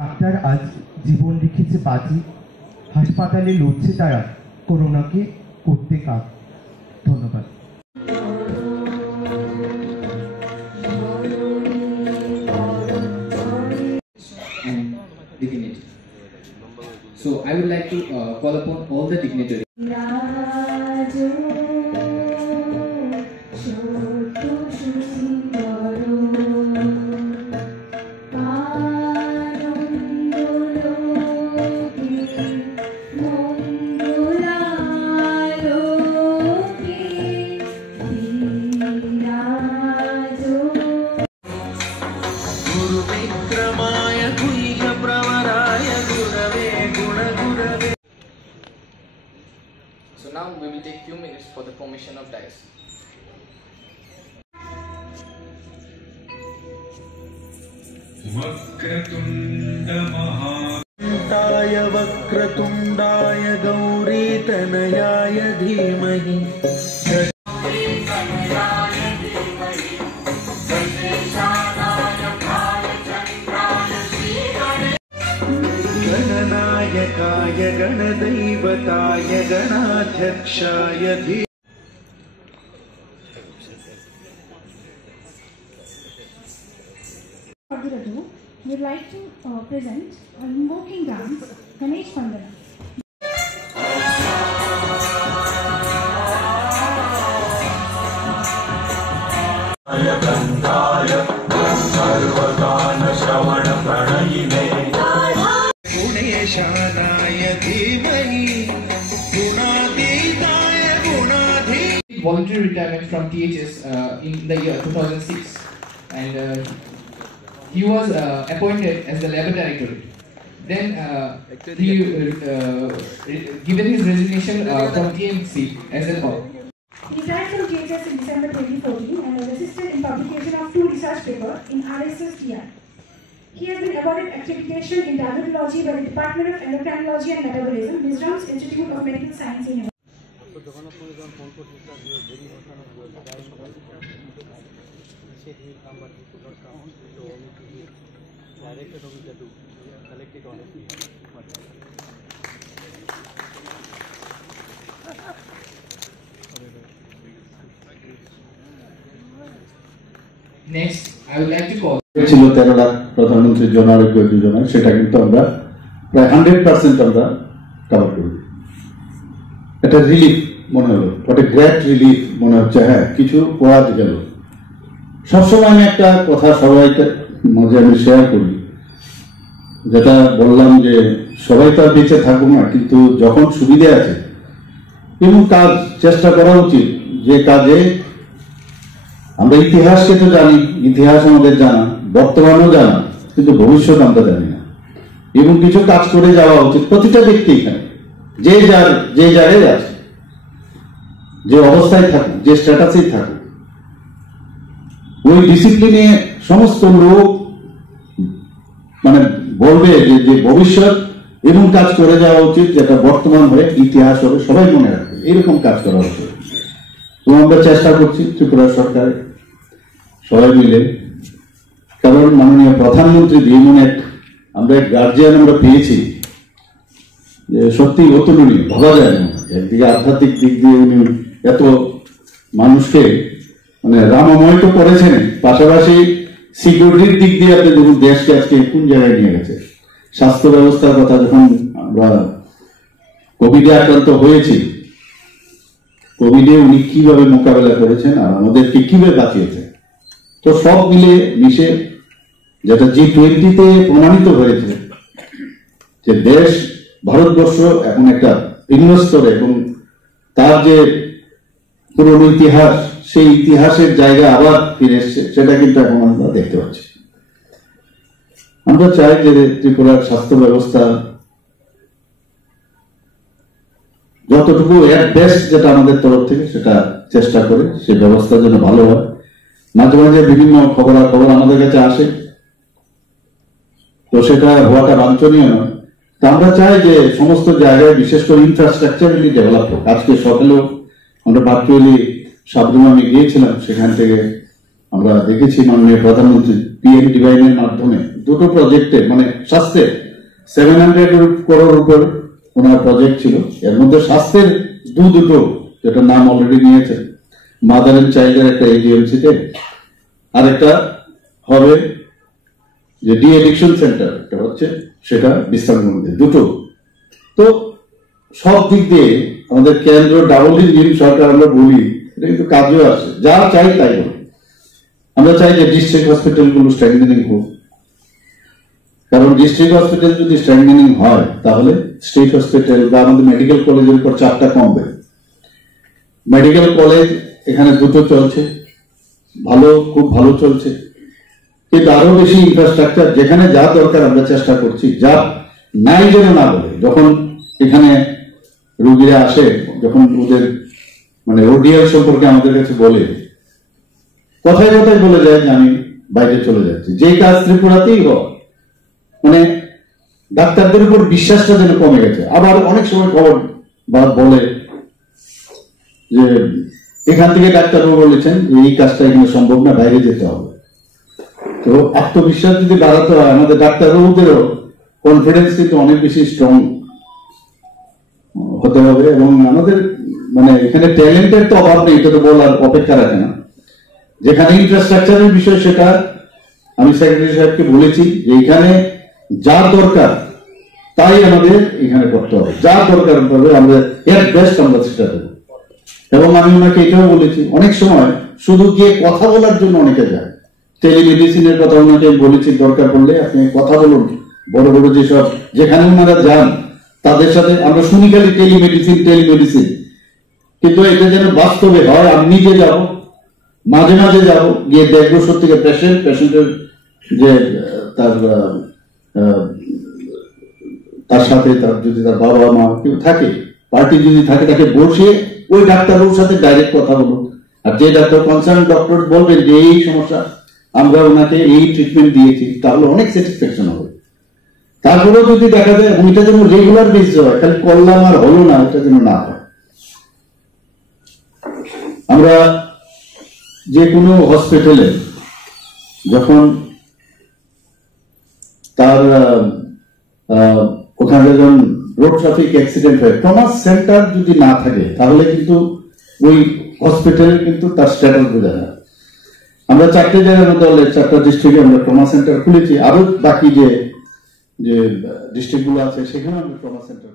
Doctor আজ জীবন রেখেছে বাজি, হাসপাতালে লড়ছে তারা করোনাকে করতে কাজ। ধন্যবাদ। Dignity. So I would like to call upon all the dignitaries. So now we will take few minutes for the formation of dais. वक्रतुण्ड वक्रतुण्डाय गौरीतनयाय धीमहि गणनायकाय गणदैवताय गणाध्यक्षाय धीमहि। We'd like to present an invoking dance, Ganesh Vandana. गुणेशानाय धीमहि गुणातीताय गुणाधी। Voluntary retirement from THS in the year 2006, and he was appointed as the Labour Directorate. Then he given his resignation from TMC as an all. He retired from THS in December 2014 and was assisted in publication of 2 research papers in RSSTI. He has been awarded accreditation in diabetology by the Department of Endocrinology and Metabolism, Mizoram's Institute of Medical Science in Next, I would like to call. ছিল 13 লাখ প্রধানমন্ত্রীর জন আরোগ্য যোজনা, সেটা কিন্তু আমরা প্রায় 100% আমরা cover করি। এটা রিলিফ মনে হলো, ওটা গ্রেট রিলিফ মনে হচ্ছে। হ্যাঁ, কিছু করা গেল। সবসময় আমি একটা কথা সবাইকে মাঝে আমি শেয়ার করি, যেটা বললাম যে সবাই তো আর বেঁচে থাকবো না, কিন্তু যখন সুবিধা আছে এবং কাজ চেষ্টা করা উচিত, যে কাজে আমরা ইতিহাসকে তো জানি, ইতিহাস আমাদের জানা, বর্তমানও জানা, কিন্তু ভবিষ্যৎ আমরা জানি না। এবং কিছু কাজ করে যাওয়া উচিত প্রতিটা ব্যক্তি, এখানে যে জায়গায় আছে, যে অবস্থায় থাকুক, যে স্ট্যাটাসেই থাকুক, ওই ডিসিপ্লিনে সমস্ত লোক মানে বলবে যে ভবিষ্যৎ এবং কাজ করে যাওয়া উচিত, যেটা বর্তমান হয়ে ইতিহাস হবে, সবাই মনে রাখবে, এরকম কাজ করা উচিত। তো আমরা চেষ্টা করছি ত্রিপুরা সরকার সবাই মিলে, কারণ মাননীয় প্রধানমন্ত্রী এমন আমরা এক গার্জিয়ান আমরা পেয়েছি যে সত্যি অতুলনীয়, ভাবা যায় না। একদিকে আধ্যাত্মিক দিক দিয়ে উনি এত মানুষকে মানে রামময় তো করেছেন, পাশাপাশি সিকিউরিটির দিক দিয়ে আপনি দেখুন দেশকে আজকে কোন জায়গায় নিয়ে গেছে। স্বাস্থ্য ব্যবস্থার কথা যখন আমরা কোভিডে আক্রান্ত হয়েছি, কোভিডে উনি কিভাবে মোকাবেলা করেছেন আর আমাদেরকে কিভাবে বাঁচিয়েছেন, তো সব মিলে মিশে যেটা G20-তে প্রমাণিত হয়েছে যে দেশ ভারতবর্ষ এখন একটা ভিন্ন স্তরে, এবং তার যে পুরনো ইতিহাস, সেই ইতিহাসের জায়গায় আবার ফিরে এসছে, সেটা কিন্তু এখন আমরা দেখতে পাচ্ছি। আমরা চাই যে ত্রিপুরার স্বাস্থ্য ব্যবস্থা যতটুকু এর বেস্ট যেটা আমাদের তরফ থেকে সেটা চেষ্টা করে সেই ব্যবস্থা যেন ভালো হয়। মাঝে মাঝে বিভিন্ন খবরাখবর আমাদের কাছে আসে, তো সেটা হওয়াটা বাঞ্ছনীয় নয়। তা আমরা চাই যে সমস্ত জায়গায় বিশেষ করে ইনফ্রাস্ট্রাকচারালি ডেভেলপ হোক। আজকে সকালেও আমরা ভার্চুয়ালি সাবরুমে আমি গিয়েছিলাম, সেখান থেকে আমরা দেখেছি মাননীয় প্রধানমন্ত্রী পিএম ডিভাইনের মাধ্যমে দুটো প্রজেক্টে মানে স্বাস্থ্যে 700 crore উপর ওনার প্রজেক্ট ছিল। এর মধ্যে স্বাস্থ্যের দুটো যেটা নাম অলরেডি নিয়েছেন, মাদার এন্ড চাইল্ডের একটা এডিএমসিতে, আর একটা হবে যে ডি এডিকশন সেন্টার, একটা হচ্ছে সেটা বিশ্রামগঞ্জে, দুটো। তো সব দিক দিয়ে আমাদের কেন্দ্র ডাবল ইঞ্জিন সরকার আমরা বলি, এটা কিন্তু কাজও আসে, যা চাই তাই বলি। আমরা চাই যে ডিস্ট্রিক্ট হসপিটালগুলো স্ট্রেংথেনিং হোক, কারণ ডিস্ট্রিক্ট হসপিটাল যদি স্ট্রেংথেনিং হয় তাহলে স্টেট হসপিটাল বা আমাদের মেডিকেল কলেজের উপর চাপটা কমবে। মেডিকেল কলেজ এখানে দুটো চলছে, ভালো, খুব ভালো চলছে, কিন্তু আরো বেশি ইনফ্রাস্ট্রাকচার যেখানে যা দরকার আমরা চেষ্টা করছি, যা নাই যেন না বলে। যখন এখানে রোগীরা আসে, যখন ওদের মানে ওডিআর সম্পর্কে আমাদের কাছে বলে, কথায় কথায় বলে যায় যে আমি বাইরে চলে যাচ্ছি, যে কাজ ত্রিপুরাতেই হোক, মানে ডাক্তারদের উপর বিশ্বাসটা যেন কমে গেছে। আবার অনেক সময় খবর বলে যে এখান থেকে ডাক্তারবাবু বলেছেন যে এই কাজটা এখানে সম্ভব না, বাইরে যেতে হবে। তো আত্মবিশ্বাস যদি বাড়াতে হয়, আমাদের ডাক্তারবাবুদেরও কনফিডেন্স কিন্তু অনেক বেশি স্ট্রং হতে হবে। এবং আমাদের মানে এখানে ট্যালেন্টের তো অভাব নেই, এটা তো বলার অপেক্ষা রাখে না। যেখানে ইনফ্রাস্ট্রাকচারের বিষয়, সেটা আমি সেক্রেটারি সাহেবকে বলেছি যে এখানে যা দরকার তাই আমাদের এখানে করতে হবে, যা দরকার হবে আমরা এর বেস্ট আমরা সেটা দেবো। এবং আমি ওনাকে এটাও বলেছি, অনেক সময় শুধু গিয়ে কথা বলার জন্য অনেকে যায়, টেলিমেডিসিনের কথা ওনাকে বলেছি, দরকার পড়লে আপনি কথা বলুন, বড় বড় যেসব যেখানে ওনারা যান তাদের সাথে। আমরা শুনি খালি টেলিমেডিসিন, কিন্তু এটা যেন বাস্তবে হয়। আমি নিজে যাব, মাঝে মাঝে যাব, গিয়ে দেখবো সত্যিকার পেশেন্টের যে তার সাথে তার যদি তার বাবা মা কেউ থাকে, পার্টি যদি থাকে, তাকে বসে ওই ডাক্তারবাবুর সাথে ডাইরেক্ট কথা বলুন। আর যে ডাক্তার কনসার্ন ডক্টর বলবেন যে এই সমস্যা, আমরা ওনাকে এই ট্রিটমেন্ট দিয়েছি, তাহলে অনেক স্যাটিসফ্যাকশন হবে। তারপরেও যদি দেখা যায়, এটা যেন রেগুলার বেসিস হয়, খালি করলাম আর হলো না, এটা যেন না হয়। আমরা যে কোনো হসপিটালে যখন তার ওখানে যখন রোড ট্রাফিক অ্যাক্সিডেন্ট হয়, ট্রমা সেন্টার যদি না থাকে তাহলে কিন্তু ওই হসপিটালে কিন্তু তার স্ট্যাটাস বোঝা যায়। আমরা 4টে জায়গার মধ্যে 4টা ডিস্ট্রিক্টে আমরা ট্রমা সেন্টার খুলেছি, আরো বাকি যে ডিস্ট্রিক্টগুলো আছে সেখানে আমরা ট্রমা সেন্টার